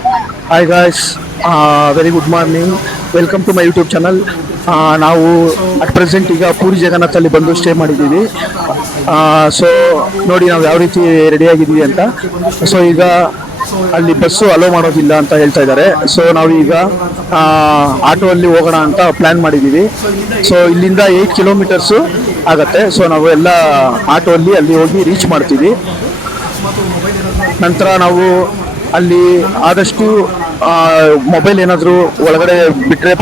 Hi guys, very good morning. Welcome to my YouTube channel. ನಾವು at present ಈಗ ಪೂರಿ ಜಗನ್ನಾಥಲ್ಲಿ ಬಂದು stay ಮಾಡಿದ್ದೀವಿ. So ನೋಡಿ ನಾವು ಯಾವ ರೀತಿ ರೆಡಿ ಆಗಿದ್ದೀವಿ ಅಂತ. ಸೊ ಈಗ ಅಲ್ಲಿ ಬಸ್ಸು ಅಲೋ ಮಾಡೋದಿಲ್ಲ ಅಂತ ಹೇಳ್ತಾ ಇದ್ದಾರೆ. ಸೊ ನಾವು ಈಗ ಆಟೋ ಅಲ್ಲಿ ಹೋಗೋಣ ಅಂತ ಪ್ಲ್ಯಾನ್ ಮಾಡಿದ್ದೀವಿ. ಸೊ ಇಲ್ಲಿಂದ 8 ಕಿಲೋಮೀಟರ್ಸು ಆಗುತ್ತೆ. ಸೊ ನಾವು ಎಲ್ಲ ಆಟೋ ಅಲ್ಲಿ ಹೋಗಿ ರೀಚ್ ಮಾಡ್ತೀವಿ. ನಂತರ ನಾವು ಅಲ್ಲಿ ಆದಷ್ಟು ಮೊಬೈಲ್ ಏನಾದರೂ ಒಳಗಡೆ ಬಿಟ್ಟರೆ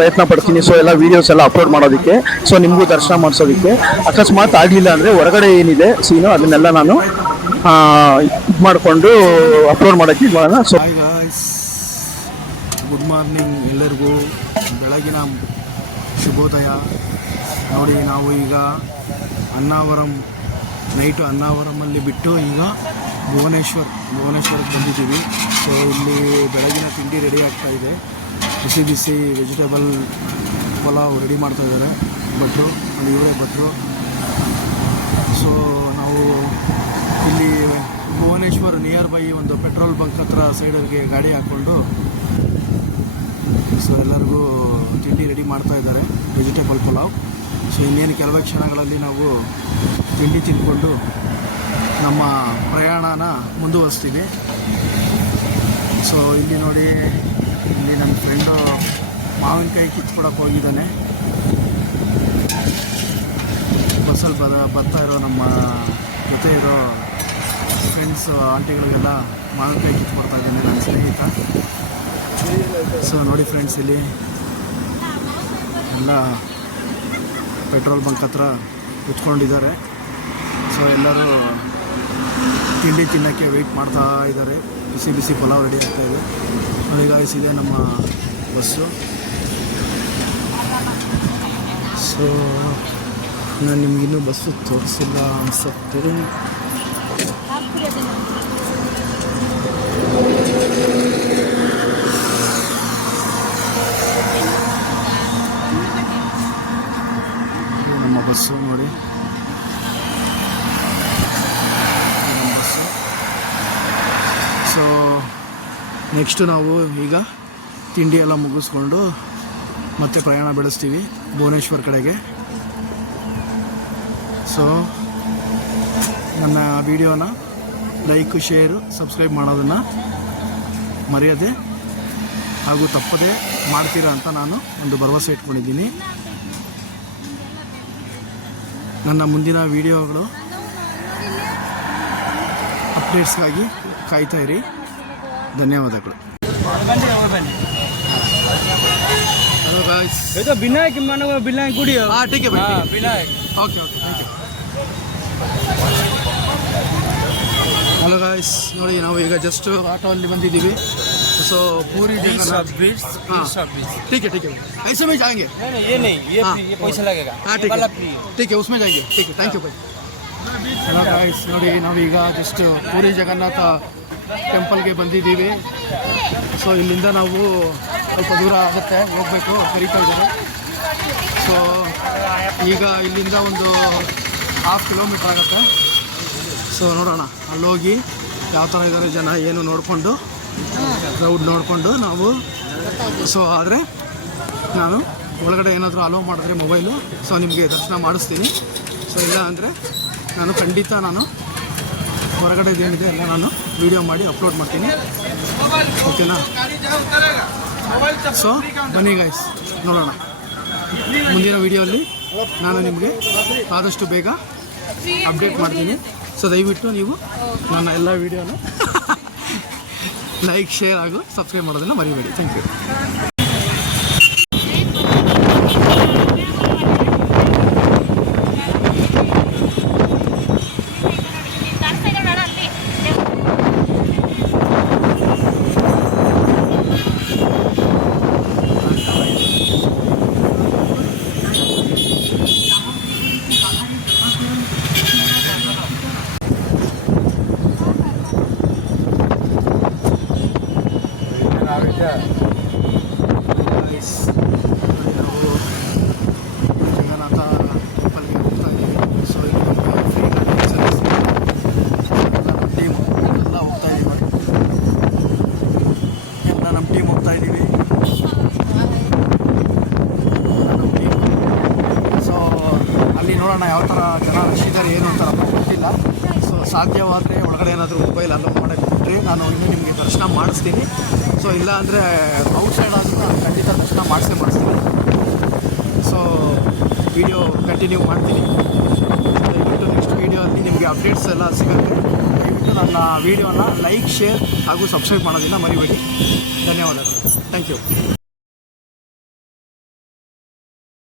ಪ್ರಯತ್ನ ಪಡ್ತೀನಿ. ಸೊ ಎಲ್ಲ ವೀಡಿಯೋಸ್ ಎಲ್ಲ ಅಪ್ಲೋಡ್ ಮಾಡೋದಕ್ಕೆ, ಸೊ ನಿಮಗೂ ದರ್ಶನ ಮಾಡಿಸೋದಕ್ಕೆ. ಅಕಸ್ಮಾತ್ ಆಗಲಿಲ್ಲ ಅಂದರೆ ಹೊರಗಡೆ ಏನಿದೆ ಸೀನು ಅದನ್ನೆಲ್ಲ ನಾನು ಇದು ಮಾಡಿಕೊಂಡು ಅಪ್ಲೋಡ್ ಮಾಡೋಕ್ಕೆ ಮಾಡೋಣ. ಸೊ ಗುಡ್ ಮಾರ್ನಿಂಗ್ ಎಲ್ಲರಿಗೂ, ಬೆಳಗಿನ ಶುಭೋದಯ. ನೋಡಿ ನಾವು ಈಗ ನೈಟು ಅನ್ನಾವರಮಲ್ಲಿ ಬಿಟ್ಟು ಈಗ ಭುವನೇಶ್ವರಕ್ಕೆ ಬಂದಿದ್ದೀವಿ. ಸೊ ಇಲ್ಲಿ ಬೆಳಗಿನ ತಿಂಡಿ ರೆಡಿ ಆಗ್ತಾ ಇದೆ. ಬಿಸಿ ವೆಜಿಟೇಬಲ್ ಪಲಾವ್ ರೆಡಿ ಮಾಡ್ತಾ ಇದ್ದಾರೆ ಭಟ್ರು, ಇವರೇ ಭಟ್ರು. ಸೊ ನಾವು ಇಲ್ಲಿ ಭುವನೇಶ್ವರ್ ನಿಯರ್ ಬೈ ಒಂದು ಪೆಟ್ರೋಲ್ ಬಂಕ್ ಹತ್ರ ಸೈಡರ್ಗೆ ಗಾಡಿ ಹಾಕ್ಕೊಂಡು ಸೊ ಎಲ್ಲರಿಗೂ ತಿಂಡಿ ರೆಡಿ ಮಾಡ್ತಾ ಇದ್ದಾರೆ, ವೆಜಿಟೇಬಲ್ ಪಲಾವ್. ಸೊ ಇನ್ನೇನು ಕೆಲವೇ ಕ್ಷಣಗಳಲ್ಲಿ ನಾವು ತಿಂಡಿ ತಿಂದ್ಕೊಂಡು ನಮ್ಮ ಪ್ರಯಾಣನ ಮುಂದುವರಿಸ್ತೀವಿ. ಸೊ ಇಲ್ಲಿ ನೋಡಿ, ಇಲ್ಲಿ ನಮ್ಮ ಫ್ರೆಂಡು ಮಾವಿನಕಾಯಿ ಕಿತ್ಕೊಡಕ್ಕೆ ಹೋಗಿದ್ದಾನೆ. ಬಸ್ಸಲ್ಲಿ ಬರ್ತಾ ಇರೋ ನಮ್ಮ ಜೊತೆ ಇರೋ ಫ್ರೆಂಡ್ಸ್ ಆಂಟಿಗಳಿಗೆಲ್ಲ ಮಾವಿನಕಾಯಿ ಕಿತ್ಕೊಡ್ತಾ ಇದ್ದಾನೆ ನನ್ನ ಸ್ನೇಹಿತ. ಸೊ ನೋಡಿ ಫ್ರೆಂಡ್ಸ್, ಇಲ್ಲಿ ಎಲ್ಲ ಪೆಟ್ರೋಲ್ ಬಂಕ್ ಹತ್ರ ಕುತ್ಕೊಂಡಿದ್ದಾರೆ. ಸೊ ಎಲ್ಲರೂ ತಿಂಡಿ ತಿನ್ನೋಕ್ಕೆ ವೆಯ್ಟ್ ಮಾಡ್ತಾ ಇದ್ದಾರೆ. ಬಿಸಿ ಪಲಾವ್ ರೆಡಿ ಆಗ್ತಾ ಇದೆ. ಈಗ ಇದೆ ನಮ್ಮ ಬಸ್ಸು. ಸೊ ನಾನು ನಿಮಗಿನ್ನೂ ಬಸ್ಸು ತೋರಿಸಿಲ್ಲ ಅನಿಸುತ್ತೆ. ನಮ್ಮ ಬಸ್ಸು ನೋಡಿ, ಸೊ ನೆಕ್ಸ್ಟು ನಾವು ಈಗ ತಿಂಡಿ ಎಲ್ಲ ಮುಗಿಸ್ಕೊಂಡು ಮತ್ತೆ ಪ್ರಯಾಣ ಬೆಳೆಸ್ತೀವಿ ಭುವನೇಶ್ವರ್ ಕಡೆಗೆ. ಸೊ ನನ್ನ ವಿಡಿಯೋನ ಲೈಕ್, ಶೇರು, ಸಬ್ಸ್ಕ್ರೈಬ್ ಮಾಡೋದನ್ನು ಮರೆಯದೆ ಹಾಗೂ ತಪ್ಪದೆ ಮಾಡ್ತೀರಾ ಅಂತ ನಾನು ಒಂದು ಭರವಸೆ ಇಟ್ಕೊಂಡಿದ್ದೀನಿ. ನನ್ನ ಮುಂದಿನ ವಿಡಿಯೋಗಳು ಅಪ್ಡೇಟ್ಸ್ಗಾಗಿ ಕಾಯ್ತಾ ಇರಿ. ಧನ್ಯವಾದಗಳು. ಹಲೋ ಗಾಯ್ಸ್, ಇದು ವಿನಾಯಕ್ ವಿನಾಯಕ್ ಗುಡಿ. ठीक है भाई, Vinayak. Okay thank you. Hello guys, ನೋಡಿ ನಾವು ಈಗ ಜಸ್ಟ್ ಆಟೋ ಅಲ್ಲಿ ಬಂದಿದ್ದೀವಿ. ಸೊ पूरी जगन्नाथ बीस ठीक है ऐसे में जाएंगे. ये नहीं, ये पैसा लगेगा. हाँ ठीक है उसमें जाएंगे. ठीक है, थैंक यू भाई. ಹಲೋ ಗಾಯ್ಸ್, ನೋಡಿ ನಾವೀಗ ಜಸ್ಟ್ ಪೂರಿ ಜಗನ್ನಾಥ ಟೆಂಪಲ್ಗೆ ಬಂದಿದ್ದೀವಿ. ಸೊ ಇಲ್ಲಿಂದ ನಾವು ಸ್ವಲ್ಪ ದೂರ ಆಗುತ್ತೆ, ಹೋಗಬೇಕು, ಕರೀತಾ ಇದ್ದಾರೆ. ಸೊ ಈಗ ಇಲ್ಲಿಂದ ಒಂದು 1/2 ಕಿಲೋಮೀಟ್ರ್ ಆಗುತ್ತೆ. ಸೊ ನೋಡೋಣ ಅಲ್ಲೋಗಿ ಯಾವ ಥರ ಇದ್ದಾರೆ ಜನ ಏನು ನೋಡಿಕೊಂಡು, ಕ್ರೌಡ್ ನೋಡಿಕೊಂಡು ನಾವು. ಸೊ ಆದರೆ ನಾನು ಒಳಗಡೆ ಏನಾದರೂ ಅಲೋ ಮಾಡಿದ್ರೆ ಮೊಬೈಲು, ಸೊ ನಿಮಗೆ ದರ್ಶನ ಮಾಡಿಸ್ತೀನಿ. ಸೊ ಇಲ್ಲ ಅಂದರೆ ಖಂಡಿತ ನಾನು ಹೊರಗಡೆದೇನಿದೆ ಎಲ್ಲ ನಾನು ವಿಡಿಯೋ ಮಾಡಿ ಅಪ್ಲೋಡ್ ಮಾಡ್ತೀನಿ, ಓಕೆನಾ? ಸೊ ಬನ್ನಿ ಗೈಸ್, ನೋಡೋಣ. ಮುಂದಿನ ವಿಡಿಯೋಲ್ಲಿ ನಾನು ನಿಮಗೆ ಆದಷ್ಟು ಬೇಗ ಅಪ್ಡೇಟ್ ಮಾಡ್ತೀನಿ. ಸೊ ದಯವಿಟ್ಟು ನೀವು ನನ್ನ ಎಲ್ಲ ವಿಡಿಯೋನ ಲೈಕ್, ಶೇರ್ ಹಾಗೂ ಸಬ್ಸ್ಕ್ರೈಬ್ ಮಾಡೋದನ್ನು ಮರಿಬೇಡಿ. Thank you. ನೋಡೋಣ ಯಾವ ಥರ ಜನ ರಶ್ ಇದ್ದಾರೆ ಏನು ಅಂತ ನಮಗೆ ಗೊತ್ತಿಲ್ಲ. ಸೊ ಸಾಧ್ಯವಾದರೆ ಒಳಗಡೆ ಏನಾದರೂ ಮೊಬೈಲ್ ಅಲೋ ಮಾಡೋಕ್ಕೆ ನಾನು ಇನ್ನೂ ನಿಮಗೆ ದರ್ಶನ ಮಾಡಿಸ್ತೀನಿ. ಸೊ ಇಲ್ಲ ಅಂದರೆ ಔಟ್ಸೈಡ್ ಆದರೂ ನಾನು ಖಂಡಿತ ದರ್ಶನ ಮಾಡಿಸ್ತೀನಿ. ಸೊ ವಿಡಿಯೋ ಕಂಟಿನ್ಯೂ ಮಾಡ್ತೀನಿ. ದಯವಿಟ್ಟು ನೆಕ್ಸ್ಟ್ ವೀಡಿಯೋಲ್ಲಿ ನಿಮಗೆ ಅಪ್ಡೇಟ್ಸ್ ಎಲ್ಲ ಸಿಗುತ್ತೆ. ದಯವಿಟ್ಟು ನನ್ನ ವೀಡಿಯೋನ ಲೈಕ್, ಶೇರ್ ಹಾಗೂ ಸಬ್ಸ್ಕ್ರೈಬ್ ಮಾಡೋದನ್ನು ಮರಿಬೇಡಿ. ಧನ್ಯವಾದಗಳು. Thank you.